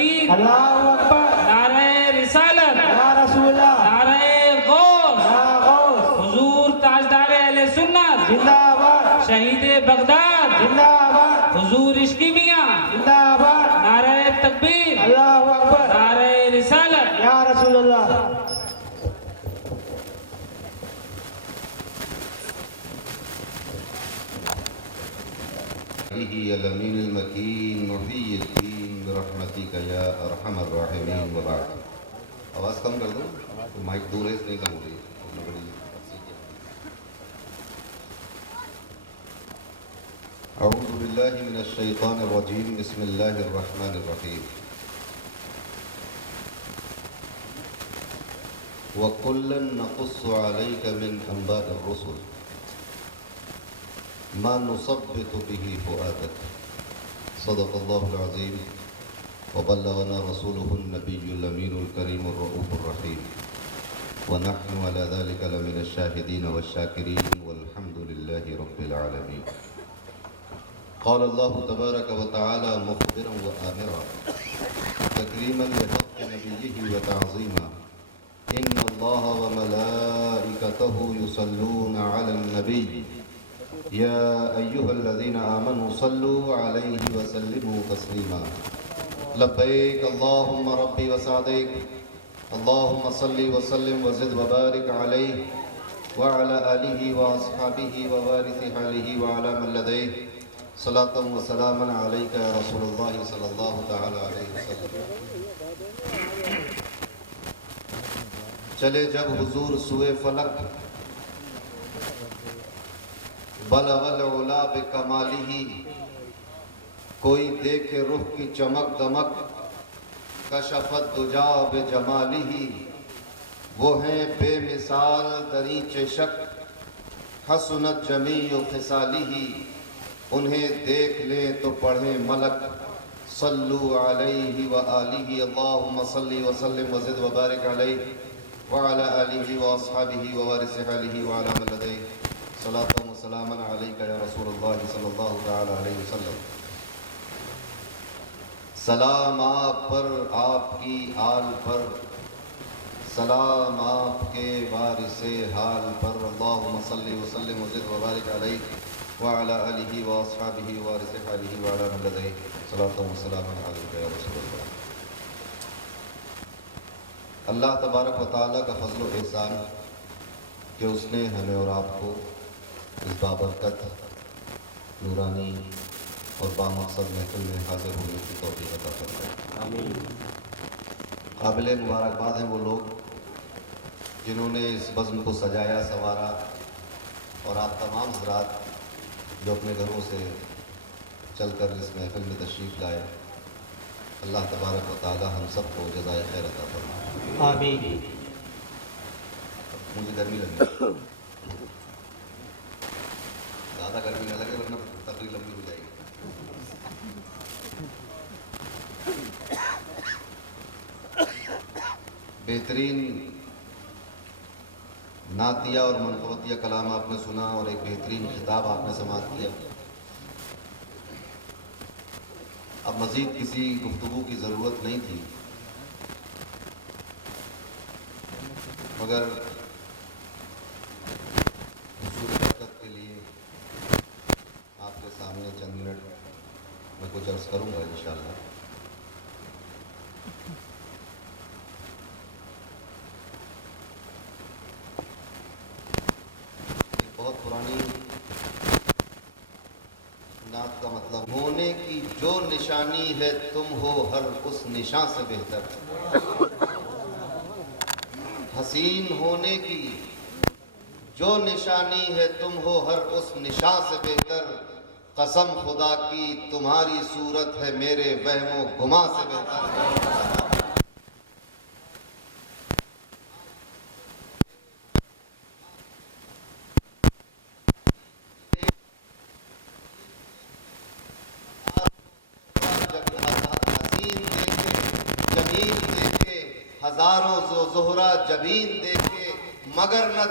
تکبیر، اللہ اکبر، نعرہ رسالت، یا رسول اللہ، نعرہ غوث، یا غوث، حضور تاجدار اہل سنت، زندہ آباد، شہید بغداد، زندہ آباد، حضور عشقی میاں، زندہ آباد، نعرہ تکبیر، اللہ اکبر، نعرہ رسالت۔ یا رسول اللہ۔ الامین المکین محی الدین برحمتک یا ارحم الراحمین وبعد۔ آواز کم کر دوں، مائک دور ہے اس لیے کم ہو رہی ہے۔ اعوذ باللہ من الشیطان الرجیم، بسم اللہ الرحمن الرحیم۔ وَكُلًّا نَقُصُّ عَلَيْكَ مِنْ أَنْبَاءِ الرُّسُلِ ما نثبت به فؤادك، صدق الله العظيم وبلغنا رسوله النبي الأمين الكريم الرؤوف الرحيم، ونحن على ذلك لمن الشاهدين والشاكرين والحمد لله رب العالمين۔ قال الله تبارك وتعالى مخبرا وآمرا تكريما لحق نبيه وتعظيما، إن الله وملائكته يصلون على النبي يا أيها الذين آمنوا صلوا عليه وسلموا تسليما، لبيك اللهم ربي وسعديك، اللهم صل وسلم وزد وبارك عليه وعلى آله وأصحابه ووارث حاله وعلى من لديه، صلاة وسلاما عليك يا رسول الله صلى الله تعالى عليه وسلم۔ چلے جب حضور سوئے فلک، بلغ العلا بکمالہ، کوئی دیکھے رخ کی چمک دمک، کشفت دجا بجمالہ، وہ ہیں بے مثال دریچ شک، حسنت جمیع خصالہ، انہیں دیکھ لیں تو پڑھیں ملک، صلو علیہ وآلہ، اللہم صلی وسلم وزد وبارک علیہ وعلی آلہ واصحابہ ووارث حالہ وعلی من لدیہ، صلاة و سلاما علیکہ یا رسول اللہ صلی اللہ تعالی علیہ وسلم۔ سلام آپ پر، آپ کی آل پر، سلام آپ کے وارث حال پر، اللہم صلی وسلم وزد وبارک علیہ وعلی آلہ واصحابہ ووارث حالہ وعلی من لدیہ، صلاة و سلاما علیکہ یا رسول اللہ۔ اللہ تبارک و تعالیٰ کا فضل و احسان کہ اس نے ہمیں اور آپ کو اس بابرکت، نورانی اور بامقصد محفل میں حاضر ہونے کی توفیق عطا فرمائے۔ آمین۔ قابل مبارکباد ہیں وہ لوگ جنہوں نے اس بزم کو سجایا سنوارا، اور آپ تمام حضرات جو اپنے گھروں سے چل کر اس محفل میں تشریف لائے۔ اللہ تبارک و تعالی ہم سب کو جزائے خیر عطا فرمائے۔ آمین۔ مجھے گرمی لگی، زیادہ گرمی نہ لگے ورنہ تقریر لمبی ہو جائے گی۔ بہترین نعتیہ اور منقبتیہ کلام آپ نے سنا، اور ایک بہترین خطاب آپ نے سماعت کیا۔ اب مزید کسی گفتگو کی ضرورت نہیں تھی، مگر حضور برکت کے لیے آپ کے سامنے چند منٹ میں کچھ عرض کروں گا انشاءاللہ۔ ایک بہت پرانی نعت کا مطلب، ہونے کی جو نشانی ہے تم ہو ہر اس نشان سے بہتر، حسین ہونے کی جو نشانی ہے تم ہو ہر اس نشان سے بہتر، قسم خدا کی تمہاری صورت ہے میرے وہم و گمان سے بہتر۔ ہزاروں زہرا جبین دیکھے، مگر نہ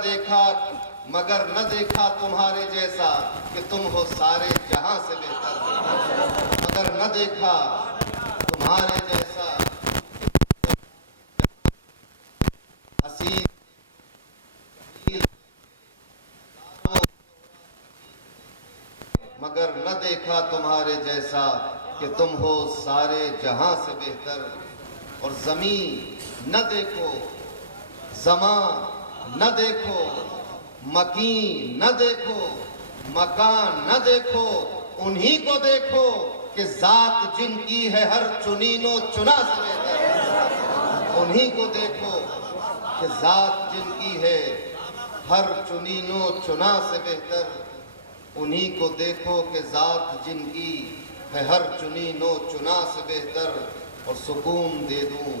دیکھا تمہارے جیسا کہ تم ہو سارے جہاں سے بہتر، مگر نہ دیکھا تمہارے جیسا مگر نہ دیکھا تمہارے جیسا کہ تم ہو سارے جہاں سے بہتر. اور زمین نہ دیکھو، زمان نہ دیکھو، مکین نہ دیکھو، مکان نہ دیکھو، انہی کو دیکھو کہ ذات جن کی ہے ہر چنین و چنا سے بہتر. انہی کو دیکھو کہ ذات جن کی ہے ہر چنین و چنا سے بہتر. انہی کو دیکھو کہ ذات جن کی ہے ہر چنین و چنا سے بہتر. اور سکون دے دوں،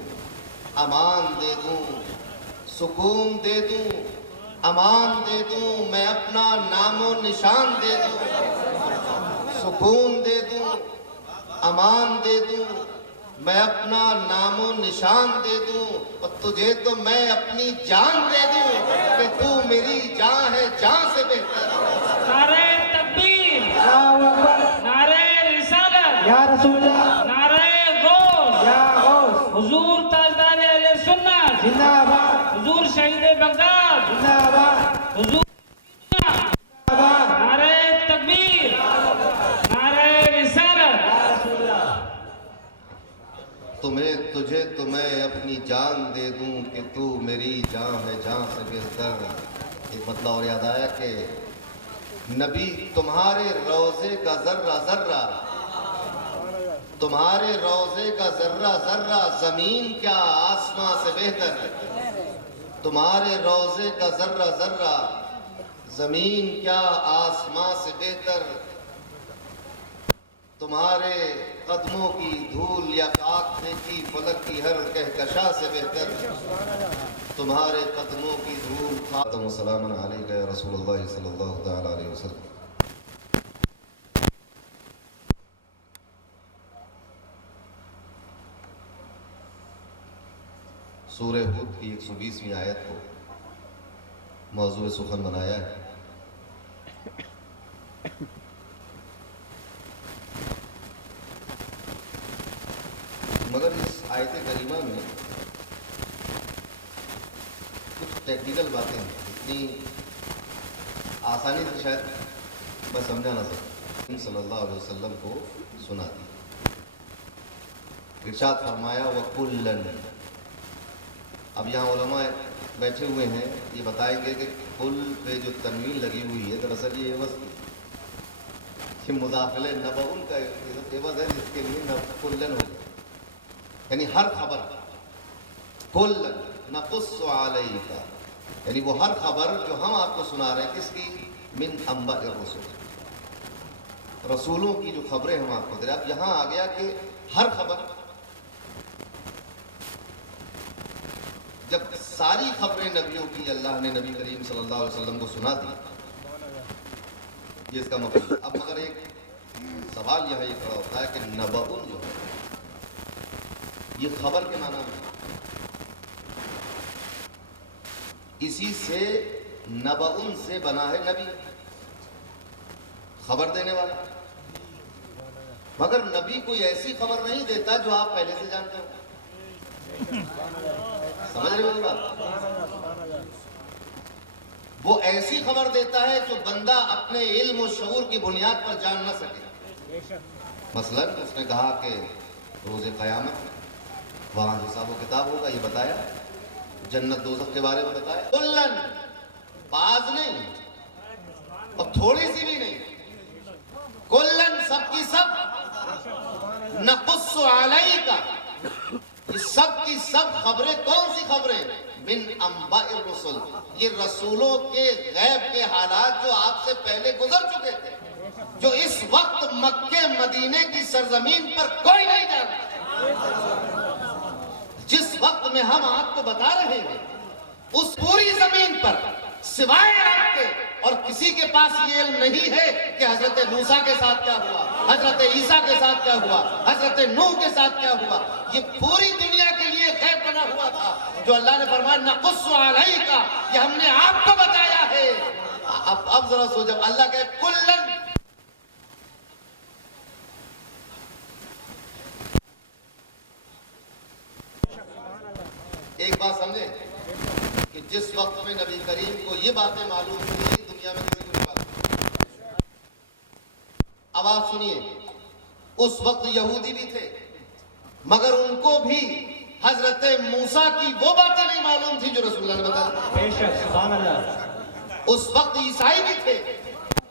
امان دے دوں، سکون دے دوں، امان دے دوں، میں اپنا نام و نشان دے دوں. سکون دے دوں، امان دے دوں، میں اپنا نام و نشان دے دوں. اور تجھے تو میں اپنی جان دے دوں کہ تو میری جان ہے جان سے بہتر. نعرہ تکبیر، اللہ اکبر. نعرہ رسالت، یا رسول اللہ. نعرہ غوث، یا غوث. حضور تاجدار اہل سنت، زندہ باد. حضور شہید بغداد، زندہ باد. حضور میاں. زندہ باد. نعرہ تکبیر، نعرہ رسالت. تجھے تو میں اپنی جان دے دوں کہ تو میری جان ہے جان سے بہتر. ایک مطلب اور یاد آیا کہ نبی تمہارے روضے کا ذرہ ذرہ، تمہارے روضے کا ذرہ ذرہ زمین کیا آسمان سے بہتر ہے. تمہارے روضے کا ذرہ ذرہ زمین کیا آسمان سے بہتر. تمہارے قدموں کی دھول یا خاک پھینکی فلک کی ہر کہکشاں سے بہتر. تمہارے قدموں کی دھول خاک. سلام علیکہ یا رسول اللہ صلی اللہ تعالیٰ علیہ وسلم. سورہ ہود کی 120ویں آیت کو موضوع سخن بنایا ہے. مگر اس آیت کریمہ میں کچھ ٹیکنیکل باتیں ہیں، اتنی آسانی سے شاید میں سمجھا نہ سکتا. صلی اللہ علیہ وسلم کو سنا دی. ارشاد فرمایا وَكُلًّا. اب یہاں علماء بیٹھے ہوئے ہیں، یہ بتائیں گے کہ کل پہ جو تنوین لگی ہوئی ہے دراصل یہ عوض کہ مداخلہ نبعن کا عوض ہے، جس کے لیے کلن ہو گیا. یعنی ہر خبر کلن نقص علیک، یعنی وہ ہر خبر جو ہم آپ کو سنا رہے ہیں کس کی؟ من انباء الرسل، رسولوں کی جو خبریں ہم آپ کو دے رہے ہیں. اب یہاں آ گیا کہ ہر خبر، جب ساری خبریں نبیوں کی اللہ نے نبی کریم صلی اللہ علیہ وسلم کو سنا دی، یہ اس کا مفہوم. اب مگر ایک سوال یہاں یہ کھڑا ہوتا ہے کہ نبعن جو ہے یہ خبر کے معنی میں، اسی سے نبعن سے بنا ہے نبی، خبر دینے والا. مگر نبی کوئی ایسی خبر نہیں دیتا جو آپ پہلے سے جانتے ہو. سمجھ رہے ہو یہ بات؟ وہ ایسی خبر دیتا ہے جو بندہ اپنے علم و شعور کی بنیاد پر جان نہ سکے. مثلا اس نے کہا کہ روز قیامت وہاں حساب و کتاب ہوگا، یہ بتایا. جنت دوزخ کے بارے میں بتایا. کلن، بعض نہیں اور تھوڑی سی بھی نہیں، کلن سب کی سب. نقص علیک، یہ سب کی سب خبریں کون سی خبریں؟ من انباء الرسل، یہ رسولوں کے غیب کے حالات جو آپ سے پہلے گزر چکے تھے، جو اس وقت مکہ مدینے کی سرزمین پر کوئی نہیں جانتا. جس وقت میں ہم آپ کو بتا رہے ہیں اس پوری زمین پر سوائے آپ کے اور کسی کے پاس یہ علم نہیں ہے کہ حضرت موسیٰ کے ساتھ کیا ہوا، حضرت عیسیٰ کے ساتھ کیا ہوا، حضرت نوح کے ساتھ کیا ہوا. یہ پوری دنیا کے لیے غیب بنا ہوا تھا جو اللہ نے فرمایا نقص علیک، یہ ہم نے آپ کو بتایا ہے. اب ذرا سوچو، اللہ کہ کلن، ایک بات سمجھیں کہ جس وقت میں نبی کریم کو یہ باتیں معلوم تھی دنیا میں کسی کو نہیں معلوم. اب آپ سنیے، اس وقت یہودی بھی تھے مگر ان کو بھی حضرت موسیٰ کی وہ باتیں نہیں معلوم تھی جو رسول اللہ نے بتایا۔ بے شک سبحان اللہ۔ اس وقت عیسائی بھی تھے،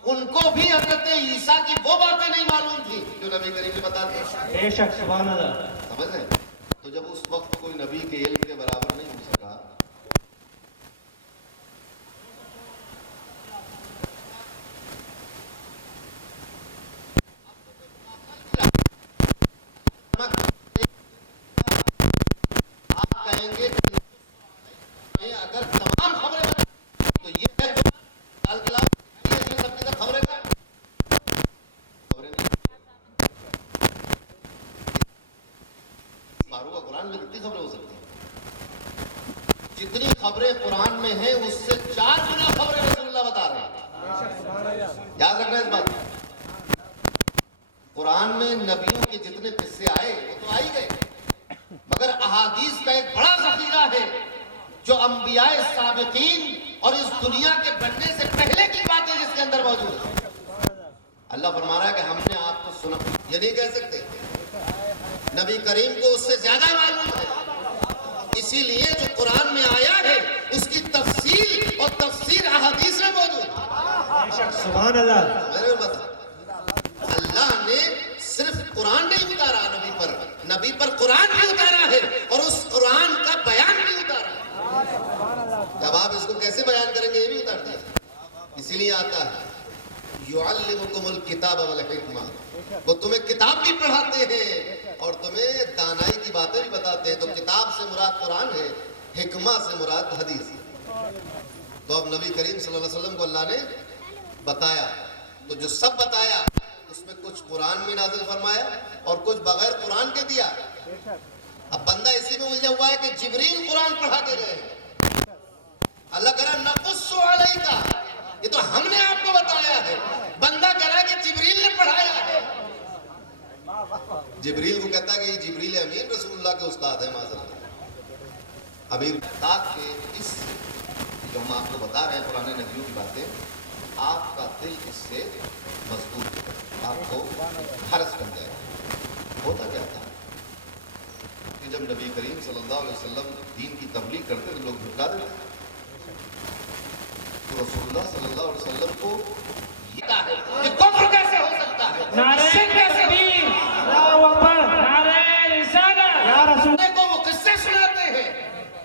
ان کو بھی حضرت عیسیٰ کی وہ باتیں نہیں معلوم تھی جو نبی کریم نے بتا دی۔ بے شک سبحان اللہ۔ سمجھ رہے ہیں؟ تو جب اس وقت کوئی نبی کے علم کے برابر نہیں ہو سکا، آپ کہیں گے کہ اگر تمام خبریں تو یہ ہے جو سال کے لاکھ اس میں سب کی سب خبریں کا خبریں نہیں، باروں کا قرآن میں کتنی خبریں ہو سکتی ہیں؟ جتنی خبریں قرآن میں ہیں اس سے 4 گنا خبریں رسول اللہ بتا رہے ہیں۔ یاد رکھنا اس بات کو۔ قرآن میں نبیوں کے جتنے قصے آئے وہ تو آئی گئے، مگر احادیث کا ایک بڑا ذخیرہ ہے جو انبیاء سابقین اور اس دنیا کے بننے سے پہلے کی باتیں جس کے اندر موجود ہیں۔ اللہ فرما رہا ہے کہ ہم نے آپ کو سنا، یہ نہیں کہہ سکتے، نبی کریم کو اس سے زیادہ معلوم ہے، اسی لیے جو قرآن میں آیا ہے اس کی تفصیل اور تفسیر احادیث میں موجود ہے۔ بے شک سبحان اللہ۔ میرے بتا، اللہ نے صرف قرآن نہیں اتارا نبی پر قرآن بھی اتارا ہے اور اس قرآن کا بیان بھی اتارا ہے۔ جب آپ اس کو کیسے بیان کریں گے یہ بھی اتارتے ہیں، اسی لیے آتا ہے یعلمکم الکتاب والحکمہ، وہ تمہیں کتاب بھی پڑھاتے ہیں اور تمہیں دانائی کی باتیں بھی بتاتے ہیں۔ تو کتاب سے مراد قرآن ہے، حکمہ سے مراد حدیث ہے۔ تو اب نبی کریم صلی اللہ علیہ وسلم کو اللہ نے بتایا، تو جو سب بتایا اس میں کچھ قرآن میں نازل فرمایا اور کچھ بغیر قرآن کے دیا۔ اب بندہ اسی میں الجھا ہوا ہے کہ جبریل قرآن پڑھا کے گئے ہیں، اللہ کہہ رہا نقص علیک، یہ تو ہم نے آپ کو بتایا ہے، بندہ کہہ رہا ہے کہ جبریل نے پڑھایا ہے۔ جبریل کو کہتا ہے کہ یہ جبریل امین رسول اللہ کے استاد ہیں، معاذ اللہ۔ امیر استاد کے اس جو ہم آپ کو بتا رہے ہیں پرانے نبیوں کی باتیں، آپ کا دل اس سے مضبوط ہے، آپ کو حرص بن جائے گا۔ ہوتا کیا تھا کہ جب نبی کریم صلی اللہ علیہ وسلم دین کی تبلیغ کرتے تو لوگ جھٹلا دیتے، تو رسول اللہ صلی اللہ علیہ وسلم کو یہ ہے کہ کفر کیسے ہو سکتا ہے، نعرہ شرک کیسے ہو تکبیر، اللہ اکبر۔ نعرہ رسالت، یا رسول کو وہ قصے سناتے ہیں۔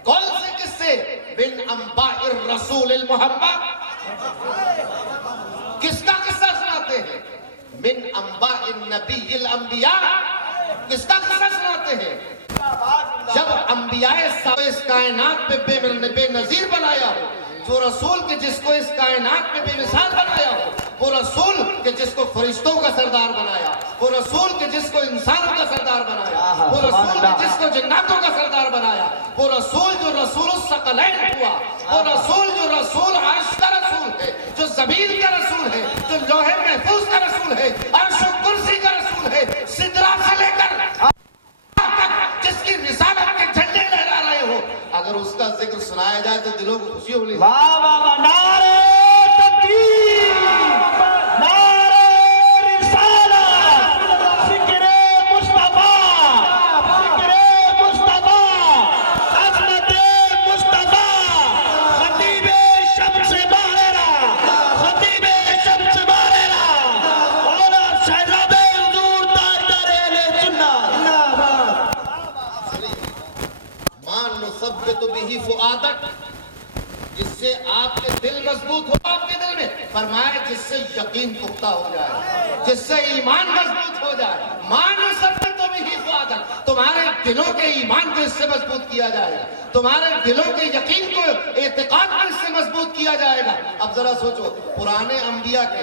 کون سے قصے؟ من انباء الرسول المحمد، کس کا قصہ سناتے ہیں؟ من انباء النبی الانبیاء، کس کا قصہ سناتے ہیں؟ جب انبیاء اس کائنات پہ بے نظیر بنایا ہو، جو رسول کے جس کو اس کائنات میں بے مثال بنایا ہو، وہ رسول کے جس کو فرشتوں کا سردار بنایا، وہ رسول کے جس کو انسانوں کا سردار بنایا، وہ رسول کے جس کو جناتوں کا سردار بنایا، وہ رسول جو رسول الثقلین ہوا، وہ رسول جو رسول عرش کا رسول ہے، جو زمین کا رسول ہے، جو لوح محفوظ کا رسول ہے، عرش و کرسی کا رسول ہے، سدرہ سے لے کر جس کی رسالت کے جھنڈے لہرا رہے ہو، اگر اس کا ذکر سنایا جائے تو دلوں کو خوشی ہونی۔ واہ واہ واہ، نعرہ تکبیر، نعرہ رسالت، ذکر مصطفیٰ، ذکر مصطفیٰ، عظمت مصطفیٰ، خطیب شمس باہرہ، خطیب شمس باہرہ، مولا شہزاد حضور تاجدار اہل سنت۔ مان نثبت بہ فؤادک، جس سے آپ کے دل مضبوط ہو، آپ کے دل میں فرمایا جس سے یقین پختہ ہو جائے، جس سے ایمان مضبوط ہو جائے۔ مان نثبت بہ فؤادک، تمہارے دلوں کے ایمان کو اس سے مضبوط کیا جائے گا، تمہارے دلوں کے یقین کو اعتقاد کو اس سے مضبوط کیا جائے گا۔ اب ذرا سوچو، پرانے انبیاء کے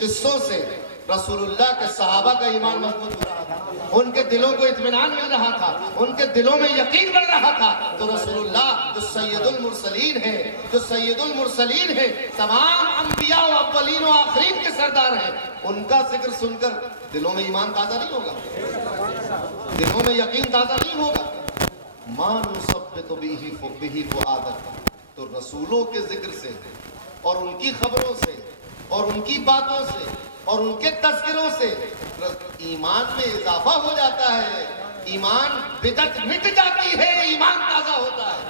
قصوں سے رسول اللہ کے صحابہ کا ایمان مضبوط ہو رہا تھا، ان کے دلوں کو اطمینان مل رہا تھا، ان کے دلوں میں یقین بڑھ رہا تھا۔ تو رسول اللہ جو سید المرسلین ہے، جو سید المرسلین ہے، تمام انبیاء و اولین و آخرین کے سردار ہیں، ان کا ذکر سن کر دلوں میں ایمان تازہ نہیں ہوگا، دلوں میں یقین تازہ نہیں ہوگا۔ ما نثبت بہ فؤادک، تو رسولوں کے ذکر سے اور ان کی خبروں سے اور ان کی باتوں سے اور ان کے تذکروں سے ایمان میں اضافہ ہو جاتا ہے، ایمان بدعت مٹ جاتی ہے، ایمان تازہ ہوتا ہے۔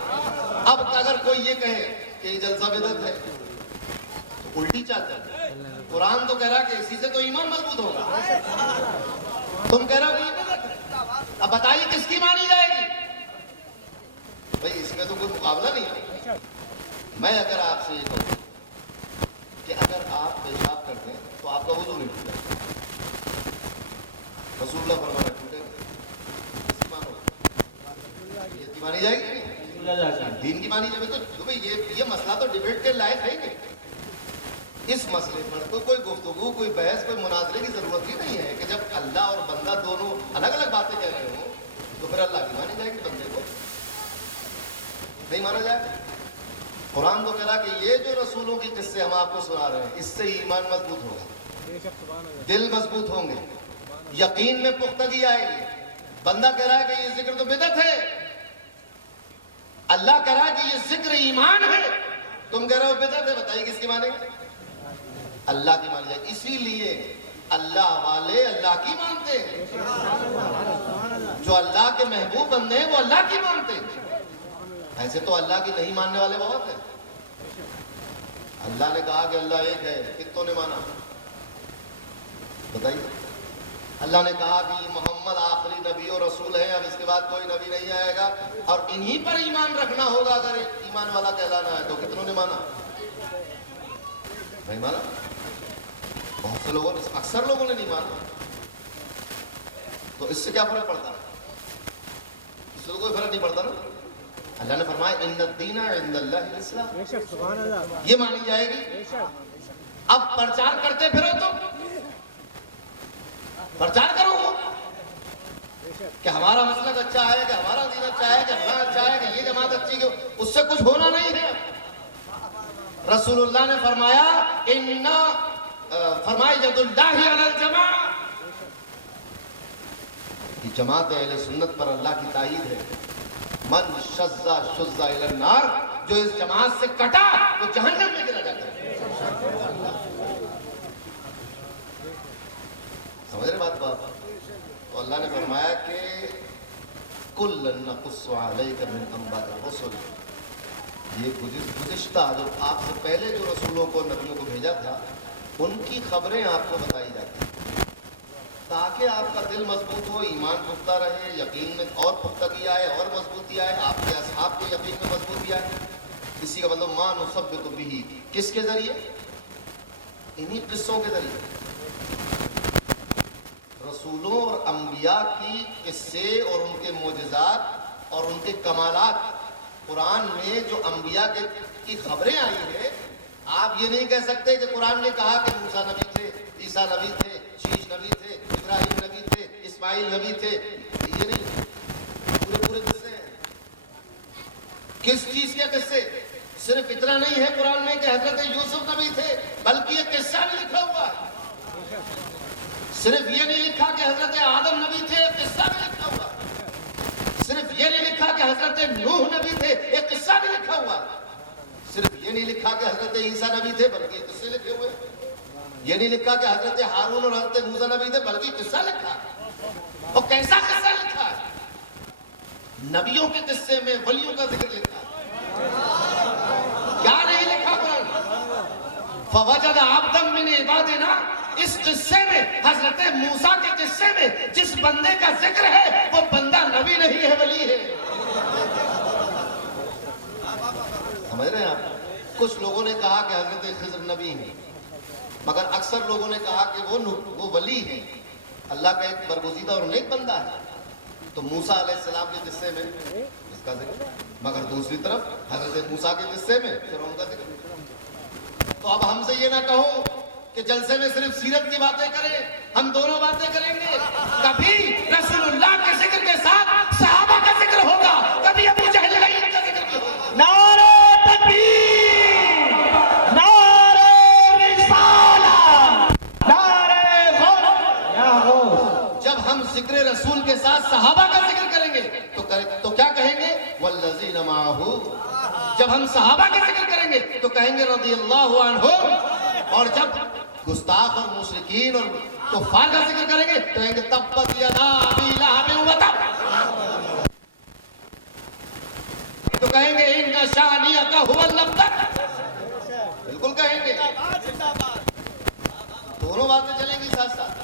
اب اگر کوئی یہ کہے کہ یہ جلسہ بدعت ہے تو الٹی چاہتا ہے۔ قرآن تو کہہ رہا کہ اسی سے تو ایمان مضبوط ہوگا، تم کہہ رہے ہو کہ یہ بدعت ہے۔ اب بتائیے کس کی مانی جائے گی؟ بھئی اس میں تو کوئی مقابلہ نہیں ہے۔ میں اگر آپ سے یہ کہوں کہ اگر آپ پیشاب کرتے ہیں تو آپ کا وضو نہیں ٹوٹے گا، رسول اللہ فرمایا ٹوٹے گا، کس کی مانو؟ یہ کی مانی جائے گی؟ دین کی مانی جائے تو بھئی یہ مسئلہ تو ڈیبیٹ کے لائق ہے کہ اس مسئلے پر تو کوئی گفتگو، کوئی بحث، کوئی مناظرے کی ضرورت ہی نہیں ہے کہ جب اللہ اور بندہ دونوں الگ الگ باتیں کہہ رہے ہوں تو پھر اللہ کی مانی جائے گی، بندے کو نہیں مانا جائے۔ قرآن تو کہہ رہا کہ یہ جو رسولوں کی قصے ہم آپ کو سنا رہے ہیں اس سے ایمان مضبوط ہوگا، دل مضبوط ہوں گے، یقین میں پختگی آئے گی۔ بندہ کہہ رہا ہے کہ یہ ذکر تو بدعت ہے، اللہ کہہ رہا ہے کہ یہ ذکر ایمان ہے، تم کہہ رہے ہو بدعت ہے، بتائیے کس کی مانیں گے؟ اللہ کی مانی جائے۔ اسی لیے اللہ والے اللہ کی مانتے ہیں، جو اللہ کے محبوب بندے ہیں وہ اللہ کی مانتے ہیں۔ ایسے تو اللہ کی نہیں ماننے والے بہت ہیں۔ اللہ نے کہا کہ اللہ ایک ہے، کتوں نے مانا؟ بتائیے۔ اللہ نے کہا کہ یہ محمد آخری نبی اور رسول ہے، اب اس کے بعد کوئی نبی نہیں آئے گا اور انہی پر ایمان رکھنا ہوگا اگر ایمان والا کہلانا ہے، تو کتنوں نے مانا؟ نہیں مانا، بہت سے لوگوں نے، اکثر لوگوں نے نہیں مانا۔ تو اس سے کیا فرق پڑتا ہے؟ اس سے تو کوئی فرق نہیں پڑتا نا۔ اللہ نے فرمایا ان الدین عند اللہ الاسلام، یہ مانی جائے گی۔ اب پرچار کرتے پھرو تو پرچار کرو کہ ہمارا مسلک اچھا ہے، کہ ہمارا دین اچھا ہے، کہ ہمارا اچھا ہے، کہ یہ جماعت اچھی ہے، اس سے کچھ ہونا نہیں ہے۔ رسول اللہ نے فرمایا فرمایا ید اللہ علی الجماعہ، کہ جماعت اہل سنت پر اللہ کی تائید ہے۔ من شذ الی النار، جو اس جماعت سے کٹا وہ جہنم میں گرا جاتا ہے۔ سمجھ رہے بات بات؟ تو اللہ نے فرمایا کہ کُلًا نَقُصُّ عَلَيْكَ مِنْ أَنْبَاءِ الرُّسُلِ، یہ گزشتہ جو آپ سے پہلے جو رسولوں کو نبیوں کو بھیجا تھا ان کی خبریں آپ کو بتائی جاتی ہیں تاکہ آپ کا دل مضبوط ہو، ایمان پختہ رہے، یقین میں اور پختگی آئے اور مضبوطی آئے، آپ کے اصحاب کے یقین میں مضبوطی آئے۔ اسی کا مطلب مَا نُثَبِّتُ بِهِ، کس کے ذریعے؟ انہی قصوں کے ذریعے۔ رسولوں اور انبیاء کی قصے اور ان کے معجزات اور ان کے کمالات، قرآن میں جو انبیاء کی خبریں آئی ہیں، آپ یہ نہیں کہہ سکتے کہ قرآن نے کہا کہ موسیٰ نبی تھے، عیسیٰ نبی تھے، شیش نبی تھے، ابراہیم نبی تھے، اسماعیل نبی تھے، یہ نہیں، پورے قصے ہیں۔ کس چیز کے قصے؟ صرف اتنا نہیں ہے قرآن میں کہ حضرت یوسف نبی تھے، بلکہ یہ قصہ بھی لکھا ہوا ہے۔ صرف یہ نہیں لکھا کہ حضرت آدم نبی تھے، ایک قصہ بھی لکھا ہوا ہے۔ صرف یہ نہیں لکھا کہ حضرت نوح نبی تھے، ایک قصہ بھی لکھا ہوا ہے۔ صرف یہ نہیں لکھا کہ حضرت عیسیٰ نبی تھے، بلکہ قصے لکھے ہوئے ہیں۔ یہ نہیں لکھا کہ حضرت ہارون اور حضرت موسیٰ نبی تھے، بلکہ قصہ لکھا ہے۔ اور کیسا قصہ لکھا ہے؟ نبیوں کے قصے میں ولیوں کا ذکر لکھا ہے۔ کیا نہیں لکھا قرآن؟ فَوَجَدَ عَبْدًا مِّنْ عِبَادِنَا، اس قصے میں، حضرت موسیٰ کے قصے میں جس بندے کا ذکر ہے وہ بندہ نبی نہیں ہے، ولی ہے۔ سمجھ رہے ہیں آپ؟ کچھ لوگوں نے کہا کہ حضرت خضر نبی ہیں، مگر اکثر لوگوں نے کہا کہ وہ ولی ہیں، اللہ کا ایک برگزیدہ اور نیک بندہ ہے۔ تو موسیٰ علیہ السلام کے قصے میں اس کا ذکر، مگر دوسری طرف حضرت موسیٰ کے قصے میں فرعون کا ذکر۔ تو اب ہم سے یہ نہ کہو کہ جلسے میں صرف سیرت کی باتیں کریں، ہم دونوں باتیں کریں گے۔ کبھی رسول اللہ کے ذکر کے ساتھ صحابہ کا ذکر ہوگا، کبھی ابو جہل کا ذکر بھی ہوگا۔ نعرہ تکبیر، نعرہ رسالت، نعرہ غوث۔ جب ہم ذکر رسول کے ساتھ صحابہ کا ذکر کریں گے تو کیا کہیں گے؟ والذین معہ۔ جب ہم صحابہ کا ذکر کریں گے تو کہیں گے رضی اللہ عنہم، اور جب گستاخ اور مشرکین اور کفار کا ذکر کریں گے تو کہیں گے تبت یدا ابی لہب وتب، تو کہیں گے ان شانئک ھو الابتر، بالکل کہیں گے. دونوں باتیں چلیں گی ساتھ ساتھ.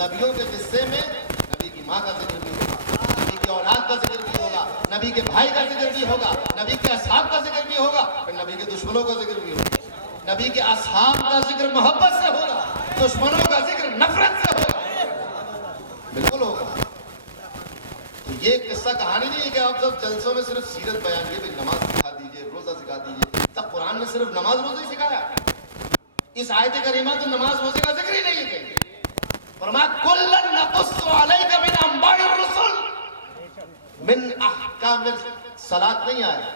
نبیوں کے قصے میں نبی کی ماں کا ذکر بھی ہوگا، نبی کی اولاد کا ذکر بھی ہوگا، نبی کے بھائی کا ذکر بھی ہوگا، نبی کے اصحاب کا ذکر بھی ہوگا، پھر نبی کے دشمنوں کا ذکر بھی ہوگا. نبی کے اصحاب کا ذکر محبت سے ہوگا، دشمنوں کا ذکر نفرت سے ہوگا، بالکل ہوگا. تو یہ قصہ کہانی نہیں ہے کہ آپ سب جلسوں میں صرف سیرت بیان کیے، بھائی نماز سکھا دیجئے، روزہ سکھا دیجئے. تب قرآن نے صرف نماز روزہ ہی سکھایا. اس آیت کریمہ تو نماز روزے کا ذکر ہی نہیں ہے. فرمایا کلن نقص علیک من انباء الرسل، من احکام الصلاۃ نہیں آیا،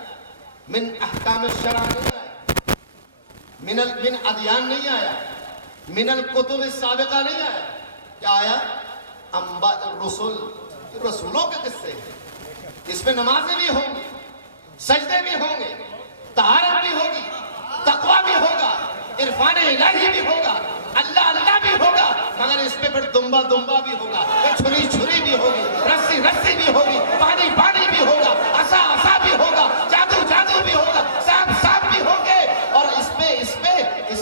من احکام الشرع نہیں آیا، من ادیان نہیں آیا، من الکتب السابقہ نہیں آیا. کیا آیا؟ انباء الرسل، رسولوں کے قصے ہیں. اس میں نمازیں بھی ہوں گی، سجدے بھی ہوں گے، طہارت بھی ہوگی، تقویٰ بھی ہوگا، عرفان الہی بھی ہوگا، اللہ اللہ بھی ہوگا، مگر اس پہ پھر دمبا دمبا بھی ہوگا، چھری چھری بھی ہوگی، رسی رسی بھی ہوگی، پانی پانی بھی ہوگا، عصا عصا بھی ہوگا، جادو جادو بھی ہوگا، سانپ سانپ بھی ہوں گے. اور اس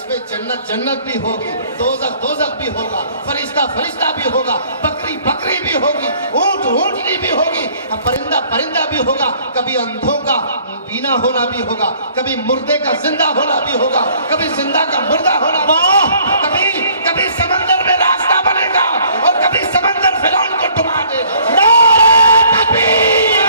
پہ جنت جنت بھی ہوگی، دوزخ دوزخ بھی ہوگا، فرشتہ فرشتہ بھی ہوگا، بکری بکری بھی ہوگی، اونٹ اونٹنی بھی ہوگی، پرندہ پرندہ بھی ہوگا. کبھی اندھوں کا بینا ہونا بھی ہوگا، کبھی مردے کا زندہ ہونا بھی ہوگا، کبھی زندہ کا مردہ ہونا بھی ہوگا. کبھی سمندر میں راستہ بنے گا اور کبھی سمندر فرعون کو ڈبا دے گا. نعرہ تکبیر،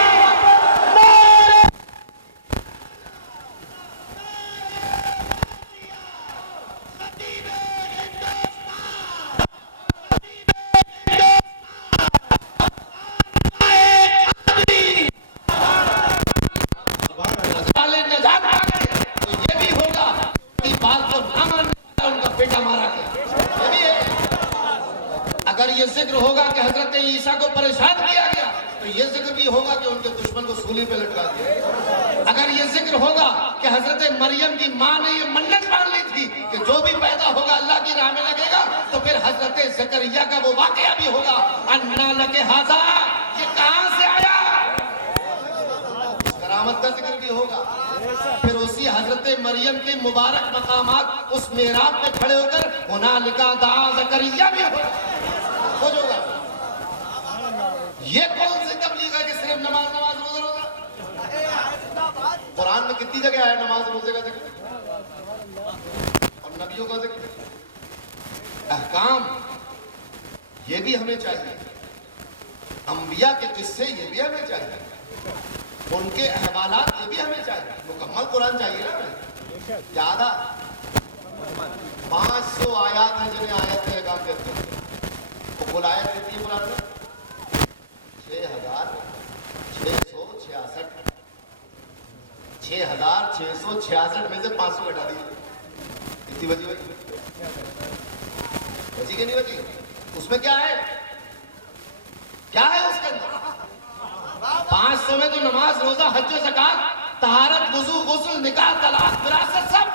ذکر ہوگا کہ حضرت عیسیٰ کو پریشان کیا گیا تو یہ ذکر بھی ہوگا کہ ان کے دشمن کو سولی پہ لٹکا دیا. اگر یہ ذکر ہوگا کہ حضرت مریم کی ماں نے یہ منت مان لی تھی کہ جو بھی پیدا ہوگا اللہ کی راہ میں لگے گا، تو پھر حضرت زکریا کا وہ واقعہ بھی ہوگا. انا لک ھذا، یہ کہاں سے آیا، کرامت کا ذکر بھی ہوگا. پھر اسی حضرت مریم کے مبارک مقامات اس محراب میں کھڑے ہو کر ہنالک دعا زکریا بھی ہوگا. یہ کون سی تبلیغ ہے کہ صرف نماز نماز روزہ روزہ؟ قرآن میں کتنی جگہ آیا نماز روزے کا ذکر اور نبیوں کا ذکر. احکام یہ بھی ہمیں چاہیے، انبیاء کے قصے یہ بھی ہمیں چاہیے، ان کے احوالات یہ بھی ہمیں چاہیے. مکمل قرآن چاہیے نا. زیادہ 500 آیات ہیں جنہیں آیت کے احکام کہتے ہیں. کل آیت کتنی ہے قرآن میں؟ 6666 میں سے 500 ہٹا دیجیے. کتنی بچی بچی کہ نہیں بچی؟ اس میں کیا ہے؟ کیا ہے اس کے اندر؟ 500 میں تو نماز روزہ حج و زکات طہارت وضو غسل نکاح طلاق وراثت سب.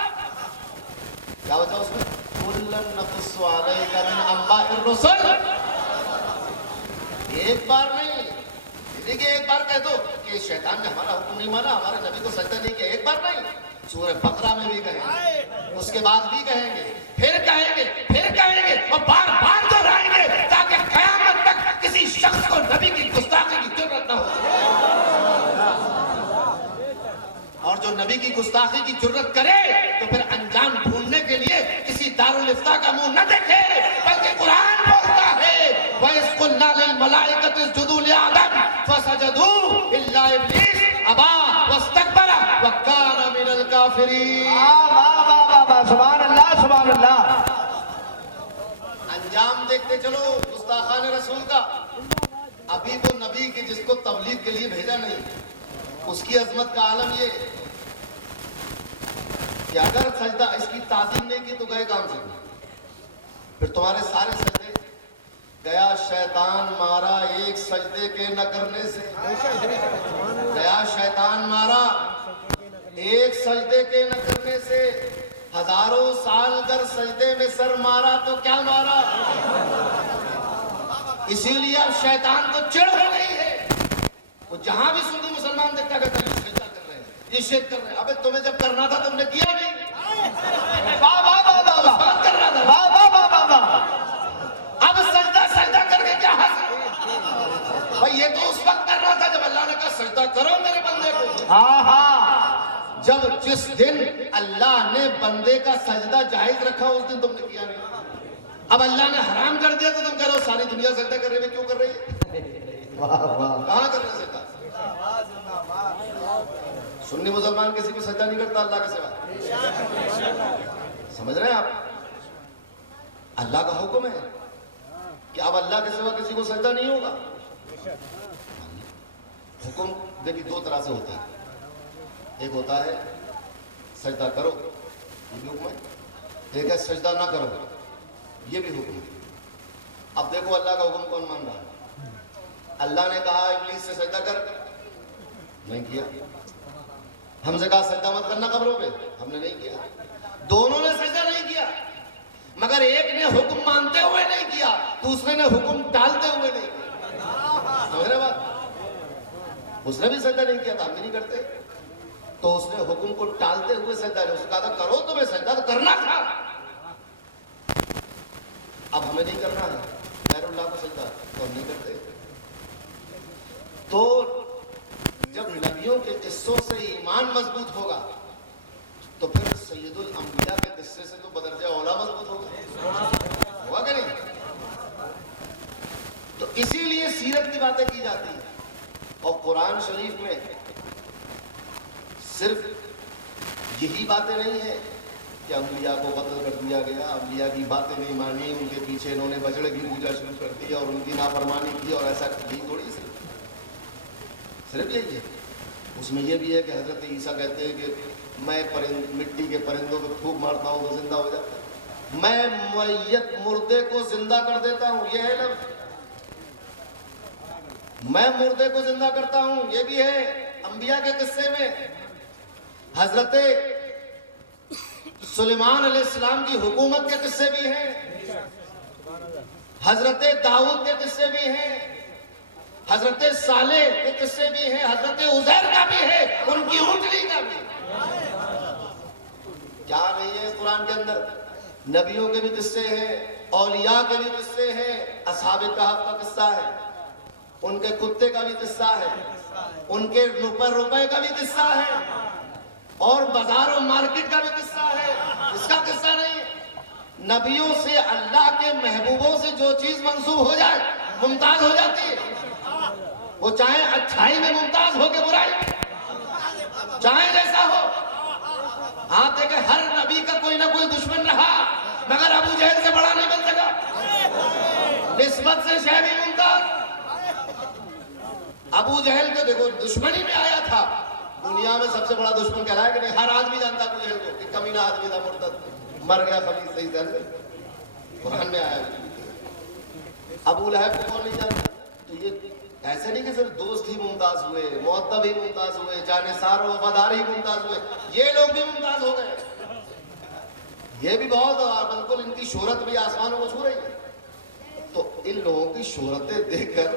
کیا بچا اس میں؟ کلن نقص علیک من انباء الرسل. ایک بار نہیں، دیکھیں ایک بار کہہ دو کہ شیطان نے ہمارا حکم نہیں مانا، ہمارے نبی کو سجدہ نہیں کیا. ایک بار نہیں، سورہ بقرہ میں بھی کہیں گے، اس کے بعد بھی کہیں گے، پھر کہیں گے، پھر کہیں گے اور بار بار دہرائیں گے تاکہ قیامت تک کسی شخص کو نبی کی گستاخی کی ضرورت نہ ہو. اور جو نبی کی گستاخی کی جرت کرے تو پھر انجام ڈھونڈنے کے لیے کسی دارالفتاء کا منہ نہ دیکھے، بلکہ قرآن بولتا ہے وَإِذْ قُلْنَا لِلْمَلَائِكَةِ اسْجُدُوا لِآدَمَ فَسَجَدُوا إِلَّا إِبْلِيسَ أَبَىٰ وَاسْتَكْبَرَ وَكَانَ مِنَ الْكَافِرِينَ. سبحان اللہ سبحان اللہ. انجام دیکھتے چلو گستاخان رسول کا. ابھی وہ نبی کی جس کو تبلیغ کے لیے بھیجا نہیں، اس کی عظمت کا عالم یہ کہ اگر سجدہ اس کی تعظیم نہیں کی تو گئے کام سے. پھر تمہارے سارے سجدے گیا شیطان مارا ایک سجدے کے نہ کرنے سے. گیا شیطان مارا ایک سجدے کے نہ کرنے سے. ہزاروں سال اگر سجدے میں سر مارا تو کیا مارا. اسی لیے اب شیطان کو چڑ ہو گئی ہے. وہ جہاں بھی سنی مسلمان دیکھتا کہتا ہے یہ سجدہ کر رہے ہیں, یہ شرک کر رہے ہیں. ابے تمہیں جب کرنا تھا تم نے کیا نہیں. واہ واہ واہ واہ واہ بات کر رہا تھا. واہ واہ واہ واہ واہ. اب سجدہ کر کے کیا حاصل. بھائی یہ تو اس وقت کر رہا تھا جب اللہ نے کہا سجدہ کرو میرے بندے کو. ہاں ہاں. جب جس دن اللہ نے بندے کا سجدہ جائز رکھا اس دن تم نے کیا نہیں. اب اللہ نے حرام کر دیا تو تم کہہ رہے ہو ساری دنیا سجدہ کر رہی ہے, کیوں کر رہی ہے. کہاں کر رہے سجدہ. سنی مسلمان کسی کو سجدہ نہیں کرتا اللہ کے سوا. سمجھ رہے ہیں آپ. اللہ کا حکم ہے کہ اب اللہ کے سوا کسی کو سجدہ نہیں ہوگا. حکم دیکھیں دو طرح سے ہوتا ہے. ایک ہوتا ہے سجدہ کرو, یہ بھی حکم ہے. ایک ہے سجدہ نہ کرو, یہ بھی حکم ہے. اب دیکھو اللہ کا حکم کون مان رہا ہے. اللہ نے کہا ابلیس سے سجدہ کر, نہیں کیا. ہم سے کہا سجدہ مت کرنا قبروں پہ, ہم نے نہیں کیا. دونوں نے سجدہ نہیں کیا, مگر ایک نے حکم مانتے ہوئے نہیں کیا, دوسرے نے حکم ٹالتے ہوئے نہیں کیا. سمجھ رہے بات. اس نے بھی سجدہ نہیں کیا تھا, ہم بھی نہیں کرتے. تو اس نے حکم کو ٹالتے ہوئے سجدہ نہیں. اس نے کہا تھا کرو تمہیں سجدہ تو کرنا تھا, اب ہمیں نہیں کرنا ہے غیر اللہ کو سجدہ, تو ہم نہیں کرتے. تو جب نبیوں کے قصوں سے ایمان مضبوط ہوگا تو پھر سید الانبیاء کے قصے سے تو بدرجہ اولا مضبوط ہوگا کہ نہیں. تو اسی لیے سیرت کی باتیں کی جاتی ہیں. اور قرآن شریف میں صرف یہی باتیں نہیں ہیں کہ انبیاء کو قتل کر دیا گیا, انبیاء کی باتیں نہیں مانی, ان کے پیچھے انہوں نے بچڑے کی پوجا شروع کر دی اور ان کی نافرمانی کی, اور ایسا یہی تھوڑی صرف یہی ہے. اس میں یہ بھی ہے کہ حضرت عیسیٰ کہتے ہیں کہ میں مٹی کے پرندوں کو پھونک مارتا ہوں تو زندہ ہو جاتا ہے, میں میت مردے کو زندہ کر دیتا ہوں, یہ ہے لفظ. میں مردے کو زندہ کرتا ہوں, یہ بھی ہے انبیاء کے قصے میں. حضرت سلیمان علیہ السلام کی حکومت کے قصے بھی ہیں, حضرت داؤد کے قصے بھی ہیں, حضرت صالح کے قصے بھی ہیں, حضرت عزیر کا بھی ہے, ان کی اونٹنی کا بھی. کیا نہیں ہے قرآن کے اندر. نبیوں کے بھی قصے ہیں, اولیاء کے بھی قصے ہیں. اصحاب کہف کا قصہ ہے, ان کے کتے کا بھی قصہ ہے, ان کے روپے کا بھی قصہ ہے, اور بازار و مارکیٹ کا بھی قصہ ہے. اس کا قصہ نہیں. نبیوں سے اللہ کے محبوبوں سے جو چیز منسوب ہو جائے ممتاز ہو جاتی ہے. وہ چاہے اچھائی میں ممتاز ہو کے برائی میں, چاہے جیسا ہو. آپ دیکھیں ہر نبی کا کوئی نہ کوئی دشمن رہا, مگر ابو جہل سے بڑا نہیں بن سکا. نسبت سے شیبی ممتاز. ابو جہل کو دیکھو دشمنی میں آیا تھا, دنیا میں سب سے بڑا دشمن کہہ رہا ہے کہ نہیں, ہر آدمی جانتا ابو جہل کو کہ کمینہ آدمی تھا, مرتد, مر گیا خبیث صحیح سے, قرآن میں آیا. ابو لہب کو کون نہیں جانتا. تو یہ ایسے نہیں کہ صرف دوست ہی ممتاز ہوئے, مؤدب ہی ممتاز ہوئے, جانثار و وفادار ہی ممتاز ہوئے, یہ لوگ بھی ممتاز ہو گئے. یہ بھی بہت, بالکل ان کی شہرت بھی آسمانوں کو چھو رہی ہے. تو ان لوگوں کی شہرتیں دیکھ کر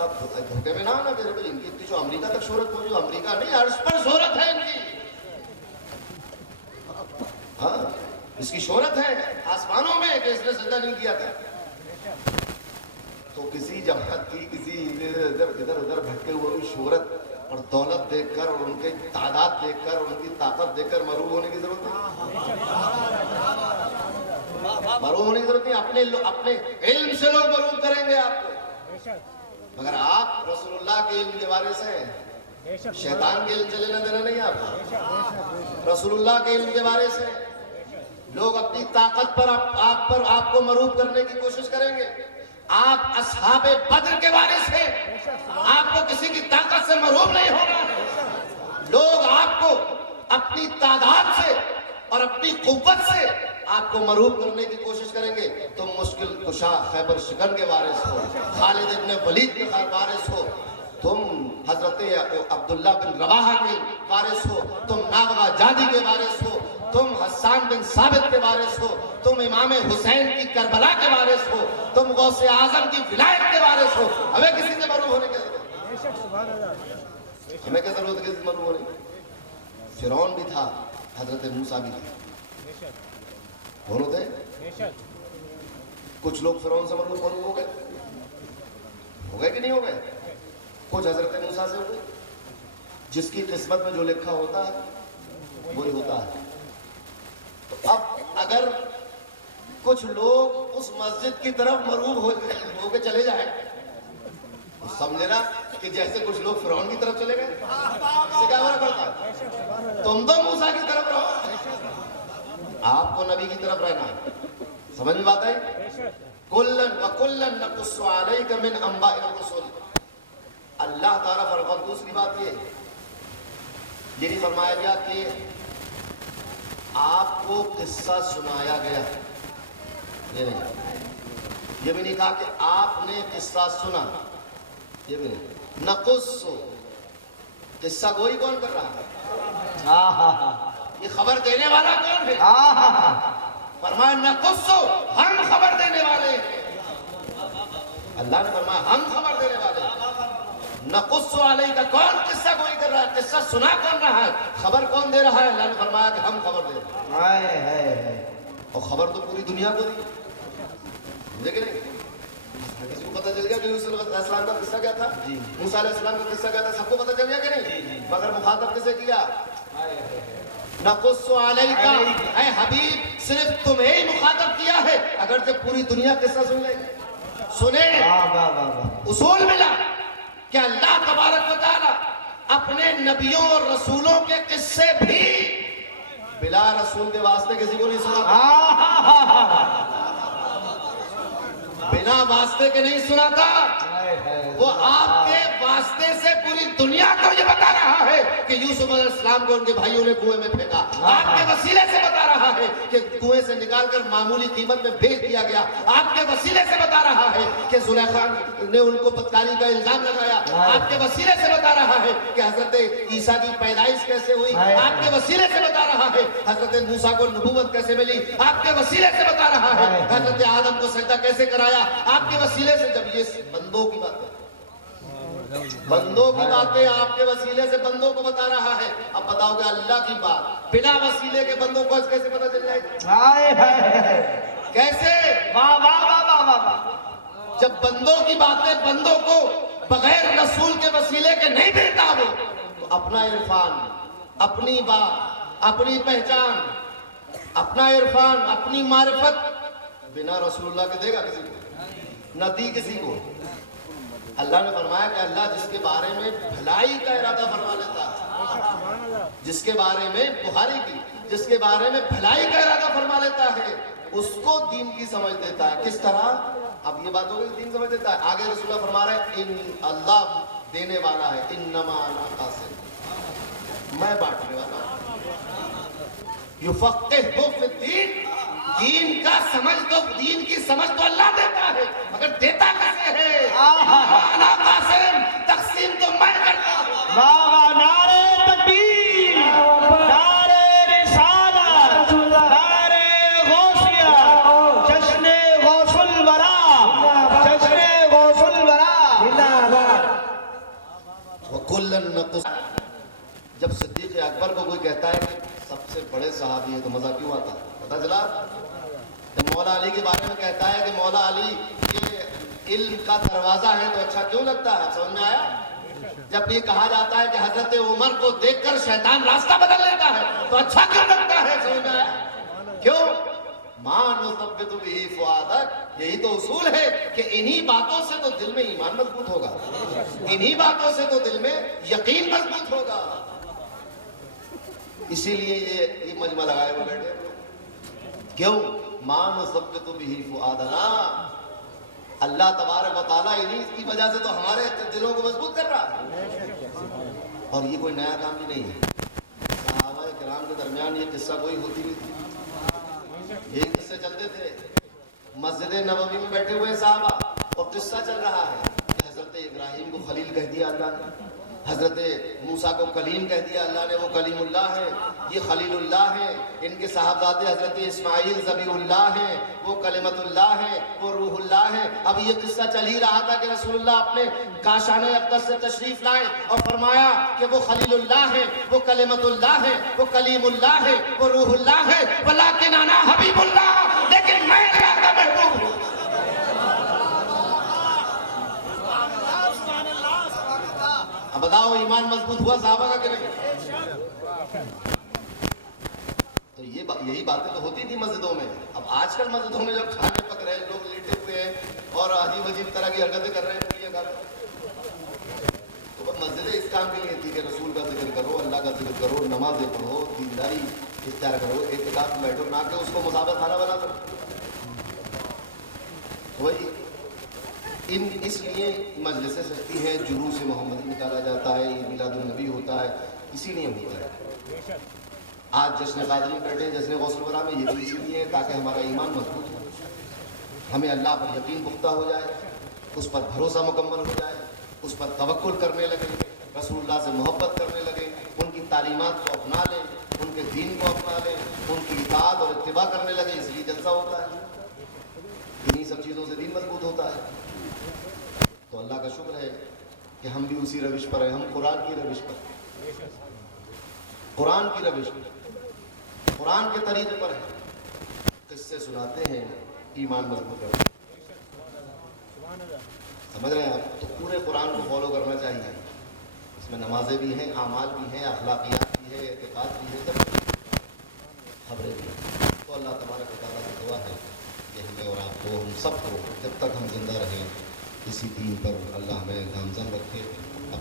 آپ دھوکے میں نہ آنا کہ ان کی اتنی جو امریکہ تک شہرت پہنچی, امریکہ نہیں عرش پر شہرت ہے ان کی. ہاں اس کی شہرت ہے آسمانوں میں کہ اس نے سجدہ نہیں کیا تھا. تو کسی جماعت کی کسی ادھر ادھر بھٹکے ہوئے کی شہرت اور دولت دیکھ کر اور ان کے تعداد دیکھ کر اور ان کی طاقت دیکھ کر مروب ہونے کی ضرورت نہیں. مروب ہونے کی ضرورت نہیں. اپنے علم سے لوگ مروب کریں گے آپ کو, مگر آپ رسول اللہ کے علم کے وارث ہیں, شیطان کے علم سے لینا دینا نہیں. آپ رسول اللہ کے علم کے وارث ہیں. لوگ اپنی طاقت پر آپ کو مروب کرنے کی کوشش کریں گے. آپ اصحاب بدر کے وارث ہیں, آپ کو کسی کی طاقت سے مروب نہیں ہونا. لوگ آپ کو اپنی تعداد سے اور اپنی قوت سے آپ کو مروب کرنے کی کوشش کریں گے. تم مشکل کشا خیبر شکن کے وارث ہو, خالد ابن ولید کے وارث ہو, تم حضرت عبداللہ بن رواحہ کے وارث ہو, تم نابغہ جادی کے وارث ہو, تم حسان بن ثابت کے وارث ہو، تم امام حسین کی کربلا کے وارث ہو، تم غوث اعظم کی ولایت کے وارث ہو، ہمیں کسی سے معروف ہونے کی ضرورت ہے؟ ہمیں کیا ضرورت ہے کسی سے معروف ہونے کی؟ فرعون بھی تھا، حضرت موسیٰ بھی تھا، دونوں تھے۔ کچھ لوگ فرعون سے معروف ہو گئے کہ نہیں ہو گئے؟ کچھ حضرت موسیٰ سے ہو گئے۔ جس کی قسمت میں جو لکھا ہوتا ہے وہی ہوتا ہے۔ تو اب اگر کچھ لوگ اس مسجد کی طرف مرغوب ہو کے چلے جائیں تو سمجھنا کہ جیسے کچھ لوگ فرعون کی طرف چلے گئے، اس سے کیا فرق پڑتا ہے؟ تم تو موسیٰ کی طرف رہو، آپ کو نبی کی طرف رہنا ہے۔ سمجھ میں بات ہے؟ کلن وکلن نقص علیک من انباء الرسل۔ اللہ تعالیٰ فرماتا ہے، دوسری بات یہ نہیں فرمایا گیا کہ آپ کو قصہ سنایا گیا، یہ نہیں، یہ بھی نہیں کہا کہ آپ نے قصہ سنا، یہ بھی نہیں۔ نقص، قصہ گوئی کون کر رہا ہے؟ یہ خبر دینے والا کون ہے؟ فرمایا نقص، ہم خبر دینے والے ہیں۔ اللہ نے فرمایا ہم خبر دینے والے ہیں۔ نقص علیہ کا کون قصہ گوئی کر رہا ہے؟ قصہ سنا کون رہا ہے؟ خبر کون دے رہا ہے؟ اللہ نے فرمایا کہ ہم خبر دے رہے ہیں۔ اور خبر تو پوری دنیا کو دی، دیکھیں نہیں؟ کسی کو پتہ چل گیا کہ یوسف علیہ السلام کا قصہ کیا تھا؟ موسیٰ علیہ السلام کا قصہ کیا تھا؟ سب کو پتہ چل گیا کہ نہیں؟ مگر مخاطب کسے کیا؟ نقص علیہ کا، اے حبیب صرف تمہیں ہی مخاطب کیا ہے، اگرچہ پوری دنیا قصہ سن لے۔ سنیں، اصول ملا کہ اللہ تبارک و تعالیٰ اپنے نبیوں اور رسولوں کے قصے بھی بلا رسول کے واسطے کسی کو نہیں سناتا، بنا واسطے کے نہیں سناتا۔ وہ آپ کے واسطے سے پوری دنیا کو یہ بتا رہا ہے کہ یوسف علیہ السلام کو ان کے بھائیوں نے کنویں میں پھینکا، آپ کے وسیلے سے بتا رہا ہے کہ کنویں سے نکال کر معمولی قیمت میں بیچ دیا گیا، آپ کے وسیلے سے بتا رہا ہے کہ زلیخا نے ان کو بدکاری کا الزام لگایا، آپ کے وسیلے سے بتا رہا ہے کہ حضرت عیسیٰ کی پیدائش کیسے ہوئی، آپ کے وسیلے سے بتا رہا ہے حضرت موسیٰ کو نبوت کیسے ملی، آپ کے وسیلے سے بتا رہا ہے حضرت آدم کو سجدہ کیسے کرایا، آپ کے وسیلے سے۔ جب یہ بندوں کی باتیں آپ کے وسیلے سے بندوں کو بتا رہا ہے، اب بتاؤ کہ اللہ کی بات بنا وسیلے کے بندوں کو کیسے پتہ چل جائے گی؟ کیسے؟ جب بندوں کی باتیں بندوں کو بغیر رسول کے وسیلے کے نہیں دیتا وہ، تو اپنا عرفان، اپنی بات، اپنی پہچان، اپنا عرفان، اپنی معرفت بنا رسول اللہ کے دے گا کسی کو؟ نہ دی کسی کو۔ اللہ نے فرمایا کہ اللہ جس کے بارے میں بھلائی کا ارادہ فرما لیتا ہے، جس کے بارے میں بخاری کی، جس کے بارے میں بھلائی کا ارادہ فرما لیتا ہے، اس کو دین کی سمجھ دیتا ہے۔ کس طرح؟ اب یہ بات ہو گئی دین سمجھ دیتا ہے۔ آگے رسول اللہ فرما رہے ہیں ان اللہ دینے والا ہے، انما انا قاسم، میں بانٹنے والا ہوں۔ یفقہہ فی الدین، دین کا سمجھ تو، دین کی سمجھ تو اللہ دیتا ہے، مگر دیتا کیسے ہے؟ انا قاسم، تقسیم تو میں کرتا ہوں۔ نعرہ تکبیر، نعرہ رسالت، نعرہ غوثیہ، جشن غوث الورا، جشن غوث الورا۔ وَكُلًّا نَقُصُ۔ جب صدیق اکبر کو کوئی کہتا ہے کہ سب سے بڑے صحابی ہے تو مزہ کیوں آتا ہے؟ پتہ چلا؟ جب مولا علی کے بارے میں کہتا ہے کہ مولا علی یہ علم کا دروازہ ہے تو اچھا کیوں لگتا ہے؟ سمجھ میں آیا؟ جب یہ کہا جاتا ہے کہ حضرت عمر کو دیکھ کر شیطان راستہ بدل لیتا ہے تو اچھا کیوں لگتا ہے؟ سمجھ میں آیا؟ کیوں؟ مَا نُثَبِّتُ بِهِ فُؤَادَكَ، یہی تو اصول ہے کہ انہی باتوں سے تو دل میں ایمان مضبوط ہوگا، انہی باتوں سے تو دل میں یقین مضبوط ہوگا۔ اسی لیے یہ مجمع لگائے ہوئے بیٹھے ہیں۔ کیوں؟ مَا نُثَبِّتُ بِهِ فُؤَادَنَا، اللہ تبارک و تعالیٰ انہی کی وجہ سے تو ہمارے دلوں کو مضبوط کر رہا ہے۔ اور یہ کوئی نیا کام بھی نہیں ہے، صحابہ کرام کے درمیان یہ قصہ کوئی ہوتی نہیں تھی، یہی قصے چلتے تھے۔ مسجد نبوی میں بیٹھے ہوئے صحابہ اور قصہ چل رہا ہے کہ حضرت ابراہیم کو خلیل کہہ دیا اللہ نے، حضرت موسیٰ کو کلیم کہہ دیا اللہ نے، وہ کلیم اللہ ہے، یہ خلیل اللہ ہے. ان کے صاحبزادے حضرت اسماعیل ذبیح اللہ ہیں، وہ کلمت اللہ ہے، وہ روح اللہ ہے. اب یہ قصہ چل ہی رہا تھا کہ رسول اللہ اپنے کاشان اقدس سے تشریف لائے اور فرمایا کہ وہ خلیل اللہ ہے، وہ کلمت اللہ ہے، وہ کلیم اللہ ہے، وہ روح اللہ ہے، ولیکن انا حبیب اللہ، لیکن میں اللہ کا محبوب ہوں. اب بتاؤ ایمان مضبوط ہوا صحابہ کا کہ نہیں؟ تو یہی باتیں تو ہوتی تھی مسجدوں میں. اب آج کل مسجدوں میں جب کھانے پک رہے ہیں، لوگ لیٹے ہوئے ہیں اور عجیب عجیب طرح کی حرکتیں کر رہے ہیں، تو مسجدیں اس کام کے لیے تھی کہ رسول کا ذکر کرو، اللہ کا ذکر کرو، نمازیں پڑھو، دینداری اختیار کرو، اعتکاف میں بیٹھو، نہ کہ اس کو مسابقہ کھانا بنا کرو. وہی اس لیے مجلسیں سجتی ہیں، جلوس محمدی نکالا جاتا ہے، عید میلاد النبی ہوتا ہے، اسی لیے ہوتا ہے. آج جشن قادری بیٹھے ہیں، جشن غوث الورا میں، یہ بھی اسی لیے ہے تاکہ ہمارا ایمان مضبوط ہو، ہمیں اللہ پر یقین پختہ ہو جائے، اس پر بھروسہ مکمل ہو جائے، اس پر توکل کرنے لگیں، رسول اللہ سے محبت کرنے لگیں، ان کی تعلیمات کو اپنا لیں، ان کے دین کو اپنا لیں، ان کی اطاعت اور اتباع کرنے لگیں. اس لیے جلسہ ہوتا ہے، انہی سب چیزوں سے دین مضبوط ہوتا ہے. تو اللہ کا شکر ہے کہ ہم بھی اسی روش پر ہیں. ہم قرآن کی روش پر، قرآن کی روش پر، قرآن کے طریقے پر ہیں. قصے سناتے ہیں، ایمان مضبوط کرتے ہیں. سمجھ رہے ہیں آپ؟ تو پورے قرآن کو فالو کرنا چاہیے. اس میں نمازیں بھی ہیں، اعمال بھی ہیں، اخلاقیات بھی ہے، اعتقاد بھی ہے، سب خبریں بھی ہیں. تو اللہ تبارک و تعالیٰ کی دعا ہے کہ ہمیں اور آپ کو، ہم سب کو، جب تک ہم زندہ رہیں اسی دین پر اللہ ہمیں گامزن رکھے.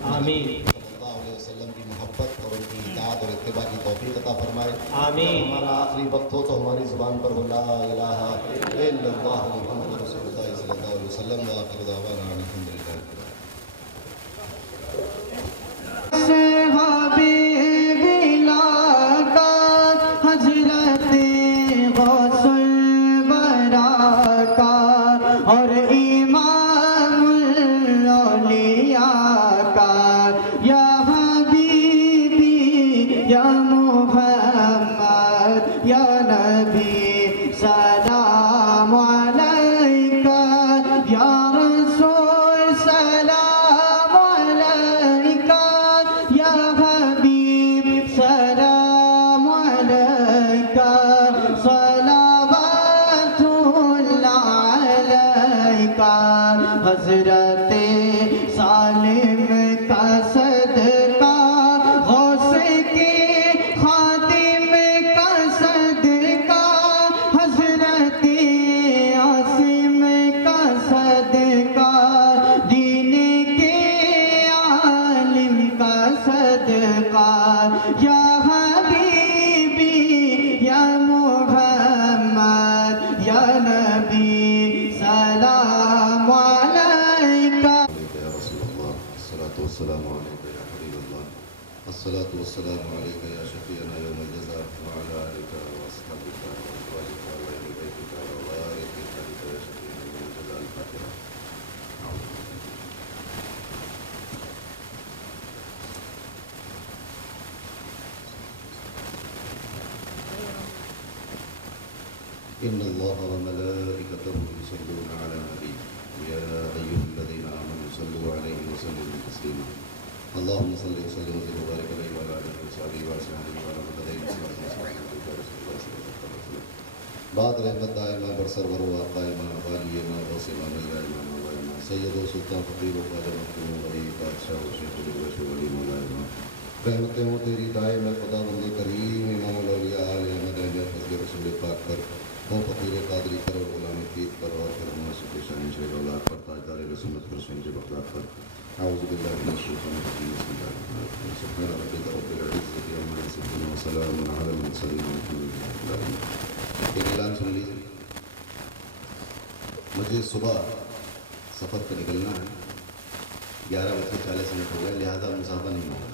آمین. صلی اللہ علیہ وسلم کی محبت اور ان کی اطاعت اور اتباع کی توفیق عطا فرمائے. آمین. ہمارا آخری وقت ہو تو ہماری زبان پر ہو لا الہ الا اللہ محمد رسول اللہ صلی اللہ علیہ وسلم. وآخر دعوانا الحمد للہ. حضرت سالم کا صدقہ، غوث کے خاتم کا صدقہ، حضرت عاصم کا صدقہ، دین کے عالم کا صدقہ، یا حبیبی یا محمد یا نبی سلام علیکہ. والسلام عليك يا حبيب الله، الصلاة والسلام عليك يا شفيعنا يوم الجزاء، وعلى آلك وأصحابك وأزواجك وأهل بيتك وبارك عليك يا شفيعنا يوم الجزاء. الفاتحة. إن الله وملائكته يصلون على النبي يا أيها الذين آمنوا صلوا عليه وسلموا تسليما. اللهم صل وسلم وبارك عليه وعلى آله وصحبه وسلم وعلى مدين صلى الله عليه وسلم. بعد رحمت دائمہ برسرور و قائمہ والینا غوثنا ملائمہ موائمہ سید و سلطان فقیر و خواجہ مختوم غریب بادشاہ و شیخ الوش و ولی ملائمہ رحمتیں ہوں تیری دائم خدا بند کریم امام الاولیاء آل احمد احمد فضل رسول پاک پر، ہوں فقیر قادری پر اور غلام پیر پر، اور پھر مناسب شاہن شہر اولاد پر، تاجدار سنت پر، شہنج بغداد پر. اعوذ باللہ من الشیطان الرجیم. بسم اللہ الرحمن الرحیم. سبحان ربک رب العزۃ عما یصفون وسلام علی المرسلین والحمد للہ رب العالمین. ایک اعلان سن لیجیے. مجھے صبح سفر پہ نکلنا ہے، 11:40 ہو گئے، لہٰذا مسافہ نہیں ہوگا.